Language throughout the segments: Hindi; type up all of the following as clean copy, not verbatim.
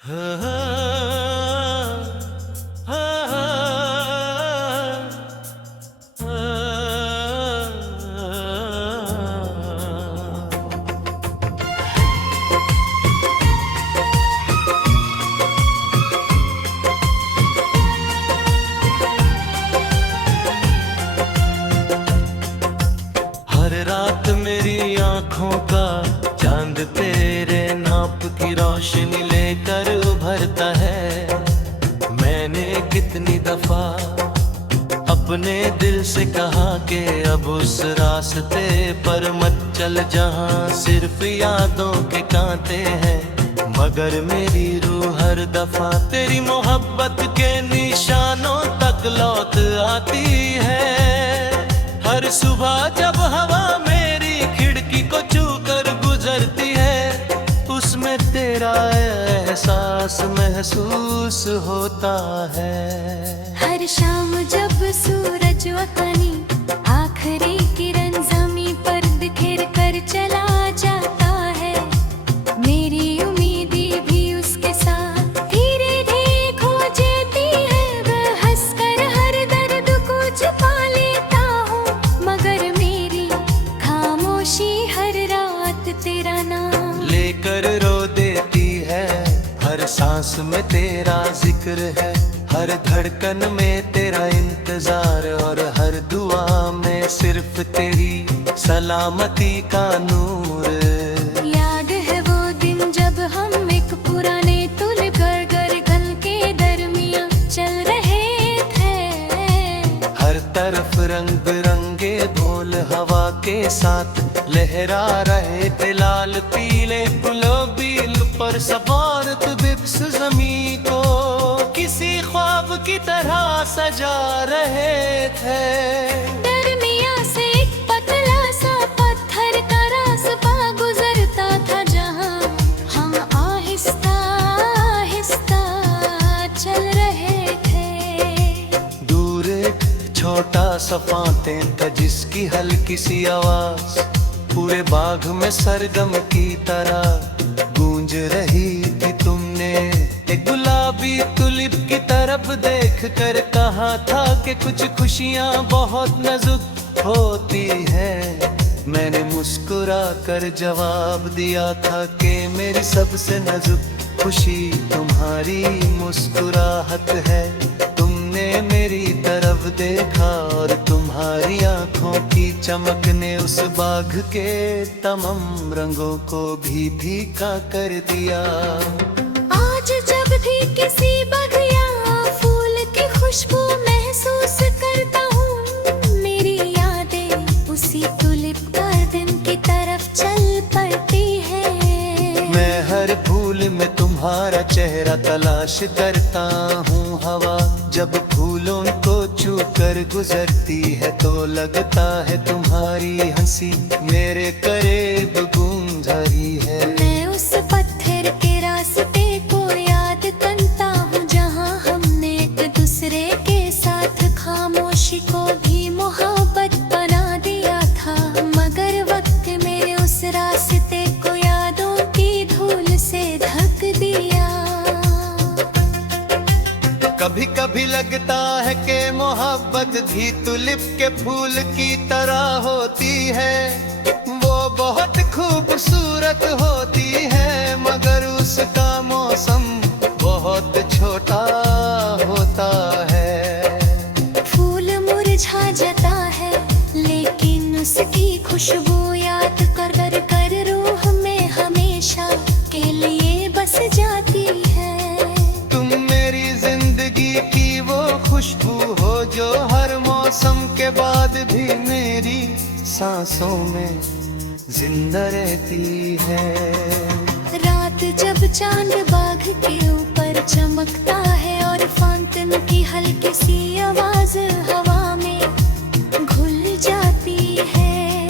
हर रात मेरी आंखों का चांद तेरे नाप की रोशनी लेकर उभरता है। मैंने कितनी दफा अपने दिल से कहा कि अब उस रास्ते पर मत चल जहां सिर्फ यादों के कांटे हैं, मगर मेरी रूह हर दफा तेरी मोहब्बत के निशानों तक लौट आती है। हर सुबह जब हवा मेरी खिड़की को छू कर गुजरती है, उसमें तेरा एहसास महसूस होता है। हर शाम जब सूरज वतनी आखिरी किरण ज़मीं पर बिखेर कर चला जाता है, मेरी उम्मीदें भी उसके साथ धीरे धीरे खो जाती है। वह हंसकर हर दर्द को छुपा लेता हूँ, मगर मेरी खामोशी हर रात तेरा नाम लेकर रो देती है। हर सांस में तेरा जिक्र है, हर धड़कन में तेरा इंतजार, और हर दुआ में सिर्फ तेरी सलामती का नूर। याद है वो दिन जब हम एक पुराने तुल घर के दरमियां चल रहे थे। हर तरफ रंग बिरंगे ढोल हवा के साथ लहरा रहे थे, लाल पीले गुलाबी पर सवारत बिब्स ज़मीं को किसी ख्वाब की तरह सजा रहे थे। दरमियां से एक पतला सा पत्थर का रास्ता गुजरता था, जहां हम आहिस्ता आहिस्ता चल रहे थे। दूर एक छोटा सा फांटेन था जिसकी हल्की सी आवाज पूरे बाग में सरगम की तरह गूंज रही थी। तुमने एक गुलाबी तुलिप की तरफ देख कर कहा था कि कुछ खुशियां बहुत नाजुक होती हैं। मैंने मुस्कुरा कर जवाब दिया था कि मेरी सबसे नाजुक खुशी तुम्हारी मुस्कुराहट है। तुमने मेरी तरफ देखा और तुम्हारी आंखों की चमक ने उस बाग के तमाम रंगों को भी फीका कर दिया। आज जब भी किसी बगिया फूल की खुशबू महसूस करता हूँ, मेरी यादें उसी तुलिप गार्डन की तरफ चल पड़ती है। मैं हर फूल में तुम्हारा चेहरा तलाश करता हूँ। हवा जब फूलों को छू कर गुजरती है तो लगता है तुम्हारी हंसी मेरे करीब गूंज रही है। मैं उस पत्थर के रास्ते को याद करता हूँ, जहाँ हमने एक दूसरे के साथ खामोशी को भी मोहब्बत बना दिया था, मगर वक्त मेरे उस रास्ते को यादों की धूल से ढक दिया। कभी कभी लगता है कि मोहब्बत भी तुलिप के फूल की तरह होती है। वो बहुत खूबसूरत होती है, मगर उसका मौसम बहुत छोटा होता है। फूल मुरझा जाता है, लेकिन उसकी खुशबू याद कर रूह में हमेशा के लिए बस जाती है। तुम मेरी जिंदगी की वो खुशबू हो जो हर मौसम के बाद भी मेरी सांसों में जिंदा रहती है। रात जब चांद बाग के ऊपर चमकता है और फाउंटेन की हल्की सी आवाज हवा में घुल जाती है,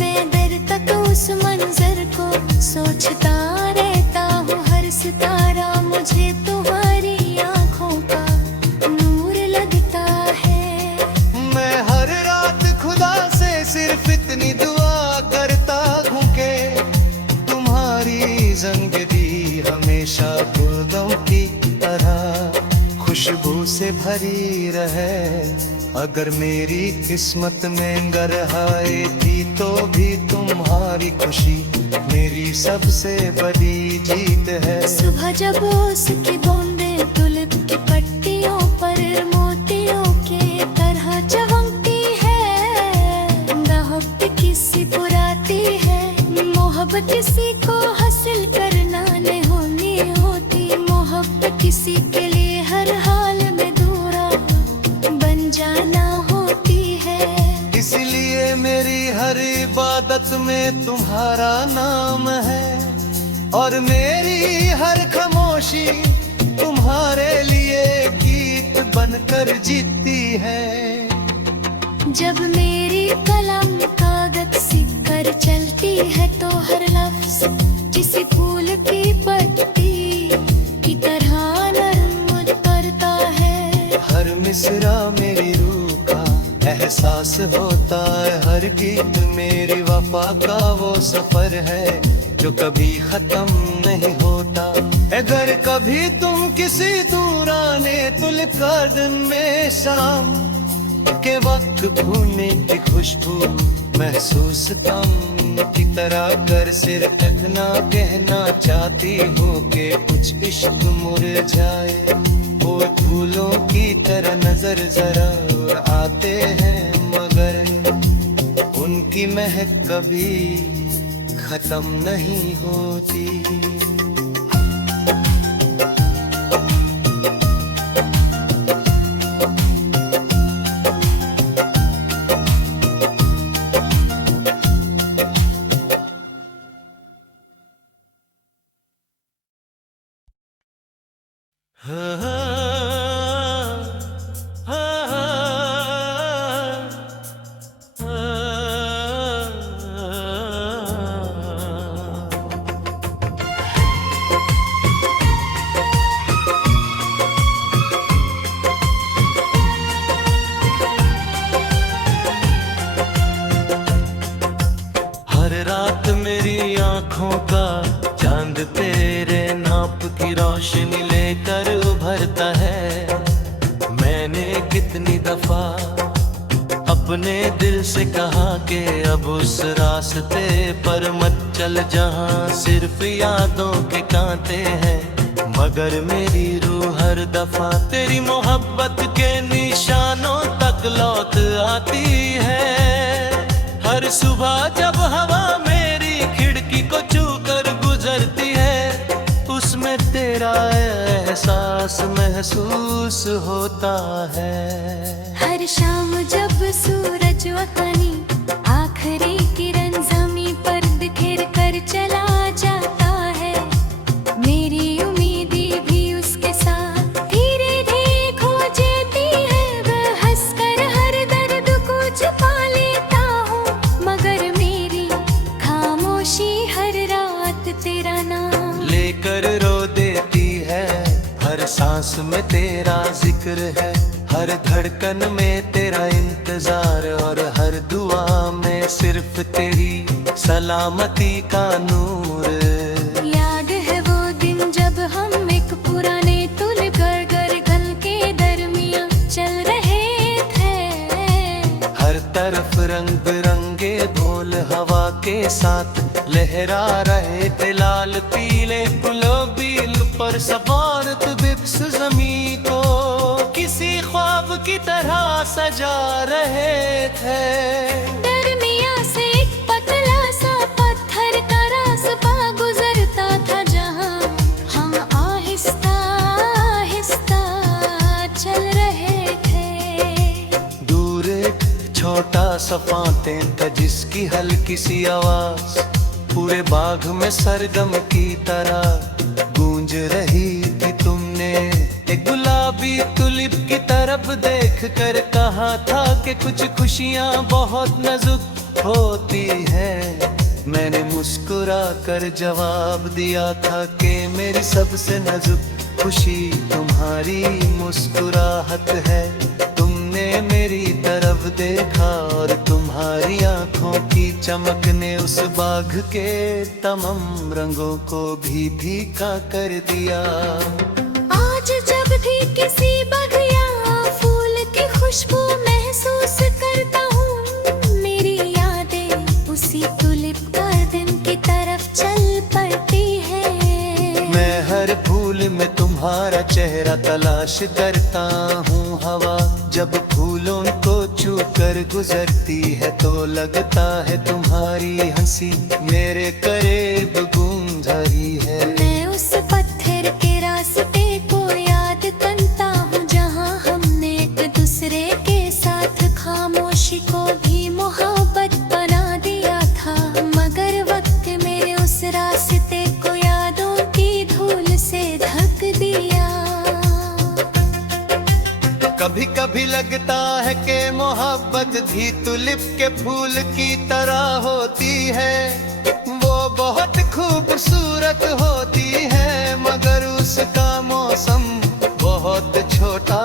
मैं देर तक उस मंजर को सोचता रहता हूँ। हर सितारा मुझे तुम्हारी आंखों का नूर लगता है। मैं हर रात खुदा से सिर्फ इतनी दुआ करता हूँ कि तुम्हारी जिंदगी हमेशा खुदम की तरह खुशबू से भरी रहे। अगर मेरी किस्मत में गरहाए थी तो भी तुम्हारी खुशी मेरी सबसे बड़ी जीत है। सुबह जब उसकी बूंदें तुलिप की पट्टियों पर मोतियों के तरह चमकती है। मोहब्बत किसी पुराती है, मोहब्बत किसी को हासिल करना नहीं होनी होती। मोहब्बत किसी के लिए हर हाल में दूरा बन जाना होती है। इसलिए मेरी हर इबादत में तुम्हारा नाम है और मेरी हर खामोशी तुम्हारे लिए गीत बनकर जीती है। जब मेरी कलम कागज सीख कर चलती है तो हर लफ्ज किसी फूल की पत्ती की तरह नरम उतरता है। हर मिसरा मेरी रूह का एहसास होता है। हर गीत मेरी वफा का वो सफर है जो कभी खत्म नहीं होता। अगर कभी तुम किसी दूराने तुलिप गार्डन में शाम के वक्त भूलने की खुशबू महसूस कम की तरह कर सिर्फ इतना कहना चाहती हूँ कि कुछ इश्क मुरझाए। वो फूलों की तरह नजर जरा आते हैं मगर उनकी महक कभी खत्म नहीं होती। हर रात मेरी आँखों का चांद तेरे नाप की रोशनी लेकर उभरता है। मैंने कितनी दफा अपने दिल से कहा कि अब उस रास्ते पर मत चल जहाँ सिर्फ यादों के कांटे हैं, मगर मेरी रूह हर दफा तेरी मोहब्बत के निशानों तक लौट आती है। हर सुबह जब हवा मेरी खिड़की को छू कर गुजरती है, उसमें तेरा एहसास महसूस होता है। हर शाम जब सूरज वतनी आखिरी किरण ज़मीं पर बिखेर कर चला जाता है, मेरी उम्मीदें भी उसके साथ धीरे धीरे खो जाती है। वह हंसकर हर दर्द को छुपा लेता हूँ, मगर मेरी खामोशी हर रात तेरा नाम लेकर रो देती है। हर सांस में तेरा जिक्र है, हर धड़कन में तेरा इंतजार और हर दुआ में सिर्फ तेरी सलामती का नूर। याद है वो दिन जब हम एक पुराने तुलिप गल के दरमियां चल रहे थे। हर तरफ रंग बिरंगे ढोल हवा के साथ लहरा रहे थे। लाल पीले गुलाबी पर सवारत बिप्स जमीन को किसी ख्वाब की तरह सजा रहे थे। दरमिया से एक पतला सा पत्थर का रास्ता गुजरता था जहाँ हम आहिस्ता आहिस्ता चल रहे थे। दूर एक छोटा सा फाउंटेन था जिसकी हल्की सी आवाज पूरे बाग में सरगम की तरह गूंज रही थी। तुमने एक गुलाबी तुलिप की तरफ देख कर कहा था कि कुछ खुशियाँ बहुत नाजुक होती हैं। मैंने मुस्कुरा कर जवाब दिया था कि मेरी सबसे नाजुक खुशी तुम्हारी मुस्कुराहट है। तुमने मेरी तरफ देखा और तुम्हारी आंखों की चमक ने उस बाग के तमाम रंगों को भी फीका कर दिया। आज जब भी किसी बगिया फूल की खुशबू महसूस करता हूँ, मेरी यादें उसी टुलिप गार्डन की तरफ चल पड़ती है। मैं हर फूल में तुम्हारा चेहरा तलाश करता हूँ। हवा जब फूलों को छू कर गुजरती है तो लगता है तुम्हारी हंसी मेरे करीब गूंज रही है। मैं उस पत्थर के रास्ते को याद करता हूँ जहाँ हमने एक दूसरे के साथ खामोशी को भी मोहब्बत बना दिया था, मगर वक्त मेरे उस रास्ते को यादों की धूल से ढक दिया। कभी कभी लगता है कि मोहब्बत भी टुलिप के फूल की तरह होती है। वो बहुत खूबसूरत होती है मगर उसका मौसम बहुत छोटा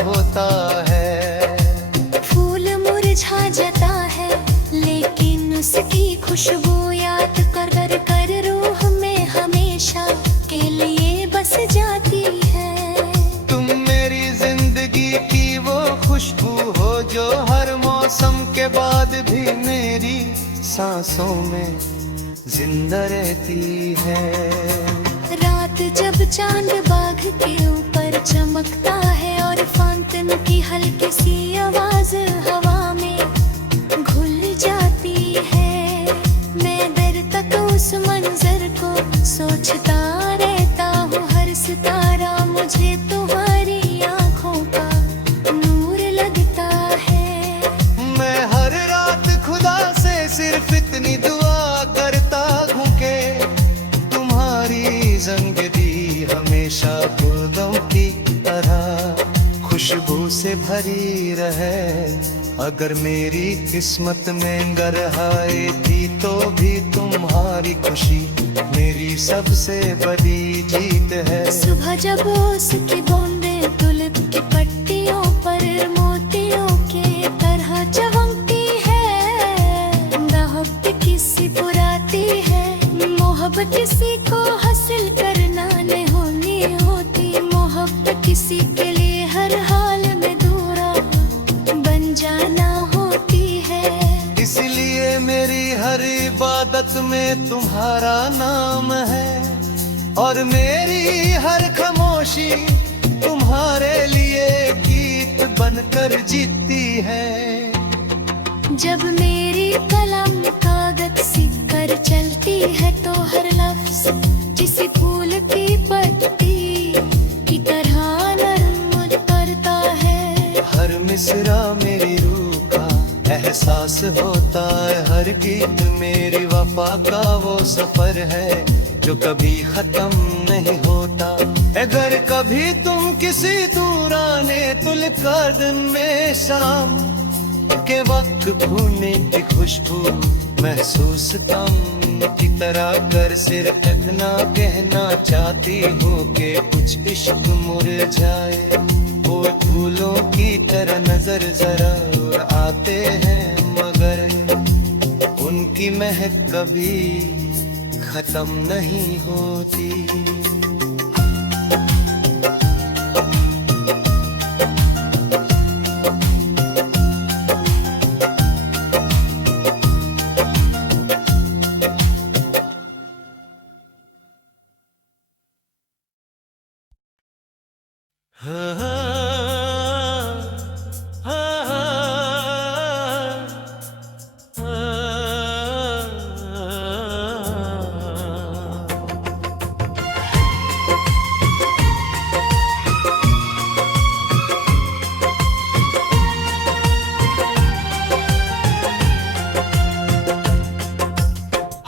होता है। फूल मुरझा जाता है लेकिन उसकी खुशबू याद कर कर रूह में हमेशा के लिए बस जाती है। तुम मेरी जिंदगी की वो खुशबू हो जो हर मौसम के बाद भी मेरी सांसों में जिंदा रहती है। रात जब चांद बाग के ऊपर चमकता है और फाउंटेन की हल्की सी आवाज हवा में घुल जाती है, मैं देर तक उस मंजर को सोचता रहता हूँ। हर सितारा मुझे तुम्हारी आंखों का नूर लगता है। मैं हर रात खुदा से सिर्फ इतनी दुआ करता हूँ कि तुम्हारी जिंदगी हमेशा फूलों की तरह खुशबू से भरी रहे। अगर मेरी किस्मत में गरहाए थी तो भी तुम्हारी खुशी मेरी सबसे बड़ी जीत है। सुबह जब उसकी बूंदें टुलिप की पट्टियों पर मोतियों के तरह चमकती है, मोहब्बत किसी पुराती है। मोहब्बत किसी को हासिल करना नहीं होती, मोहब्बत किसी के लिए हर हाल में दूरा बन जाना होती है। इसलिए मेरी हर इबादत में तुम्हारा नाम है और मेरी हर खामोशी तुम्हारे लिए गीत बनकर जीती है। जब मेरी कलम कागज सीख कर चलती है तो हर लफ्ज किसी फूल की पत्ती की तरह नरम उतरता है। हर मिसरा मेरी रूह का एहसास होता है, हर गीत मेरी वफा का वो सफर है जो कभी खत्म नहीं होता। अगर कभी तुम किसी दूराने टुलिप गार्डन में शाम के वक्त फूलने की खुशबू महसूस कम की तरह कर सिर्फ इतना कहना चाहती हूँ कि कुछ इश्क मुरझाए वो फूलों की तरह नजर जरा आते हैं मगर उनकी महक कभी खत्म नहीं होती।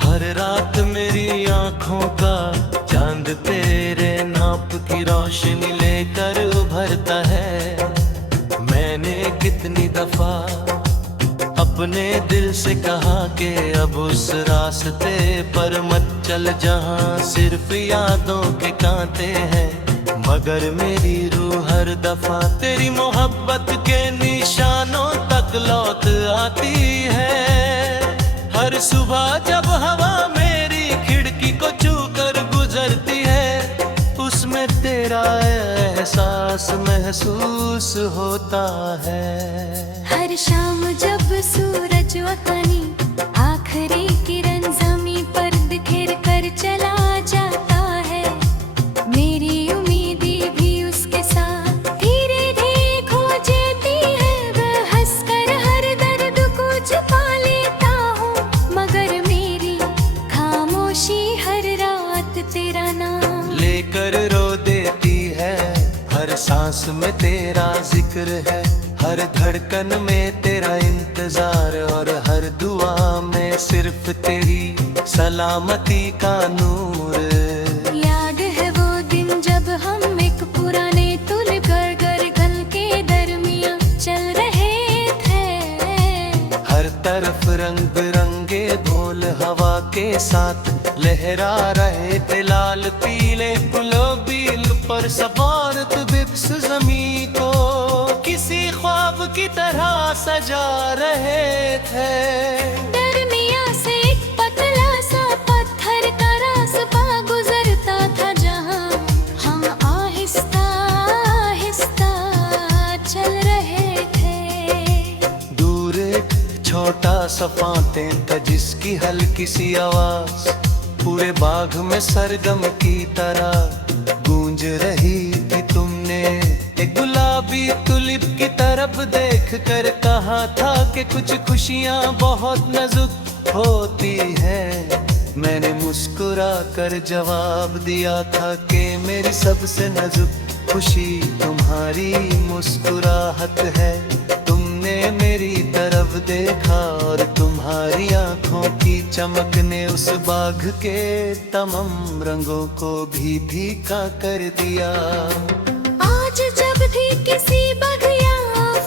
हर रात मेरी आंखों का चांद तेरे नाप की रोशनी लेकर उभरता है। मैंने कितनी दफा अपने दिल से कहा कि अब उस रास्ते पर मत चल जहां सिर्फ यादों के कांटे हैं, मगर मेरी रूह हर दफा तेरी मोहब्बत के निशानों तक लौट आती है। हर सुबह जब हवा मेरी खिड़की को छू कर गुजरती है उसमें तेरा एहसास महसूस होता है। हर शाम जब सूरज वतनी आखिरी किरण ज़मीं पर बिखेर कर चला जाता है, मेरी उम्मीदें भी उसके साथ धीरे धीरे खो जाती है। वह हंसकर हर दर्द को छुपा लेता हूँ, मगर मेरी खामोशी हर रात तेरा नाम लेकर रो देती है। हर सांस में तेरा जिक्र है, हर धड़कन में तेरा इंतजार, और हर दुआ में सिर्फ तेरी सलामती का नूर। याद है वो दिन जब हम एक पुराने तुल गल के दरमियां चल रहे थे। हर तरफ रंग बिरंगे ढोल हवा के साथ लहरा रहे थे, लाल पीले गुलाबी पर सवारत बिब्स जमीन को किसी ख्वाब की तरह सजा रहे थे। दरमिया से एक पतला सा पत्थर का रास्ता गुजरता था, जहां हम आहिस्ता आहिस्ता चल रहे थे। दूर एक छोटा सा फांटेन था जिसकी हल्की सी आवाज पूरे बाग में सरगम की तरह गूंज रही थी। तुमने एक गुलाबी तुलिप की तरफ देख कर कहा था कि कुछ खुशियां बहुत नाजुक होती हैं। मैंने मुस्कुरा कर जवाब दिया था कि मेरी सबसे नाजुक खुशी तुम्हारी मुस्कुराहट है। तुमने मेरी तरफ देखा और तुम्हारी आंखों की चमक ने उस बाग के तमाम रंगों को भी फीका कर दिया। आज जब भी किसी बगिया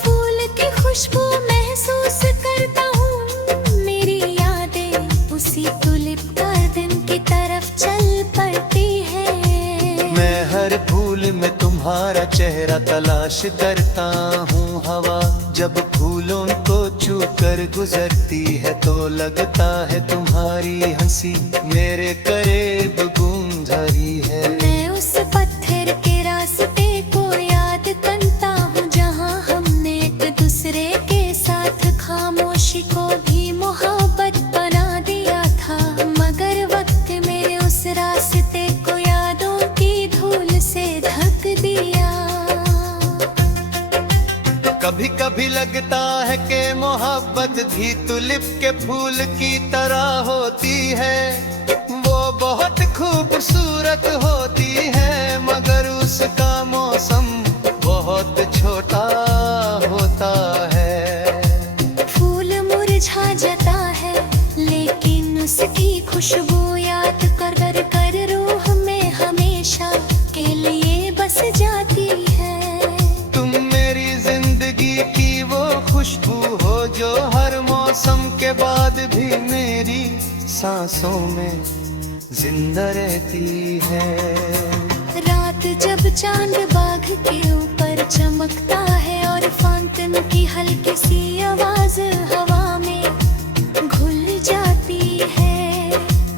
फूल की खुशबू महसूस करता हूँ, मेरी यादें उसी तुलिप गार्डन की तरफ चल पड़ती है। मैं हर फूल में तुम्हारा चेहरा तलाश करता हूँ। हवा जब फूलों को छू कर गुजरती है तो लगता है तुम्हारी हंसी मेरे करीब गूंज रही है। मैं उस पत्थर के रास्ते को याद करता हूँ, जहाँ हमने एक दूसरे के साथ खामोशी को भी मोहब्बत बना दिया था। मगर वक्त मेरे उस रास्ते को यादों की धूल से ढक दिया। कभी कभी लगता है कि मोहब्बत भी तुलिप के फूल की तरह होती है। वो बहुत खूबसूरत होती है, मगर उसका मौसम बहुत छोटा होता है। फूल मुरझा जाता है, लेकिन उसकी खुशबू याद कर कर रूह में हमेशा के लिए बस जाती है। तुम मेरी जिंदगी की वो खुशबू हो जो हर मौसम के बाद भी मेरी सांसों में जिंदा रहती है। रात जब चांद बाग के ऊपर चमकता है और फाउंटेन की हल्की सी आवाज हवा में घुल जाती है,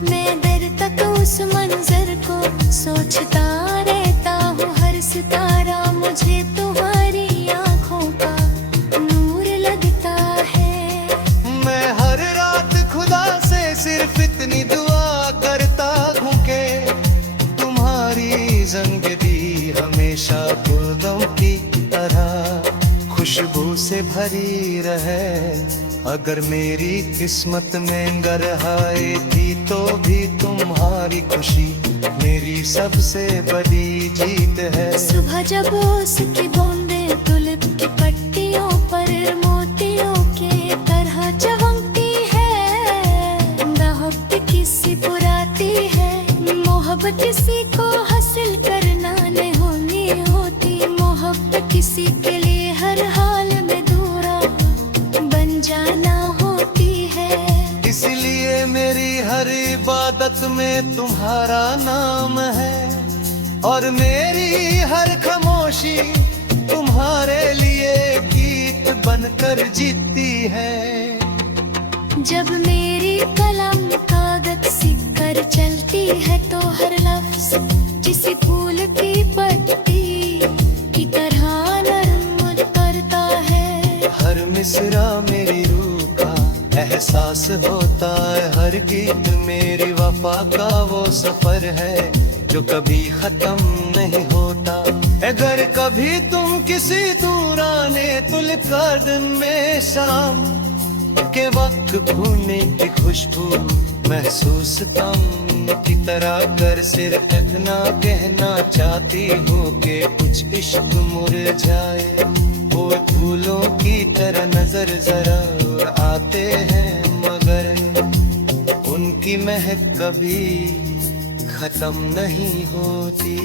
मैं देर तक उस मंजर को सोचता रहता हूँ। हर सितारा मुझे तुम्हारी आंखों का नूर लगता है। मैं हर रात खुदा से सिर्फ इतनी दुआ करता हूँ कि तुम्हारी जिंदगी हमेशा फूलों की तरह खुशबू से भरी रहे। अगर मेरी किस्मत में गरहाए थी तो भी तुम्हारी खुशी मेरी सबसे बड़ी जीत है। सुबह जब उसकी बूंदें तुलिप की पट्टियों पर मोतियों के तरह चमकती है, मोहब्बत किसी पुराती है। मोहब्बत किसी को हासिल करना नहीं होती, मोहब्बत किसी के लिए हर हाल में दूरा बन जाना होती है। इसलिए मेरी हर इबादत में तुम्हारा नाम है, और मेरी हर खामोशी तुम्हारे लिए गीत बनकर जीती है। जब मेरी कलम कागज सीख कर चलती है तो हर लफ्ज किसी फूल की पत्ती की तरह एहसास होता है हर गीत मेरी वफा का वो सफर है जो कभी खत्म नहीं होता। अगर कभी तुम किसी दूराने तुल का दिन में शाम के वक्त भूलने की खुशबू महसूस कम की तरह कर सिर्फ इतना कहना चाहती हूँ कि कुछ इश्क मुरझाए वो फूलों की तरह नजर जरा और आते हैं मगर उनकी महक कभी खत्म नहीं होती।